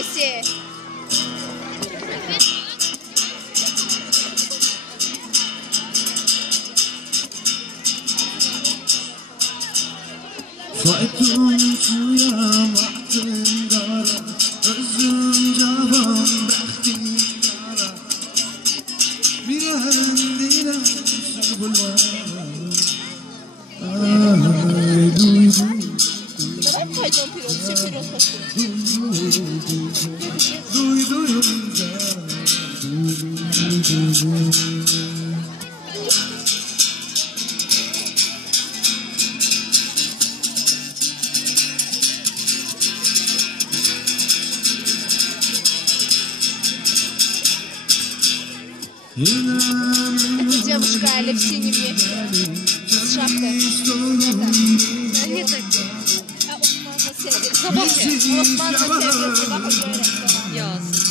Ayşe. Faytun suya mahtın gara Özüm cavan bəxtin gara Mirəndinə sübülvar Ay duydum Давай пойдем вперед, все вперед пошли. Это девушка или в синем веке с шапкой. Не так. Osmanlı sevgili. Sabah ya. Osmanlı sevgili. Sabah böyle. Yaz.